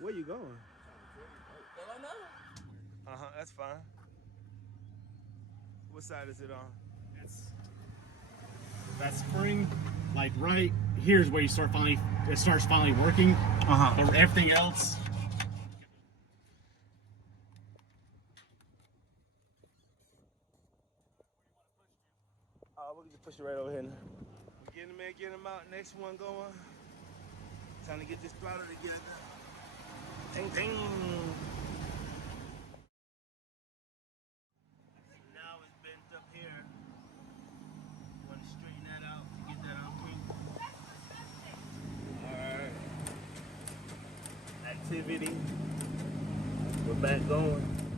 Where you going? Uh-huh, that's fine. What side is it on? That spring, like right here's where it starts finally working. But everything else. We can just push it right over here. Get him in, get him out. Next one going. Trying to get this throttle together. Ting ting. Now it's bent up here. Want to straighten that out to get that on point. Alright. Activity. We're back going.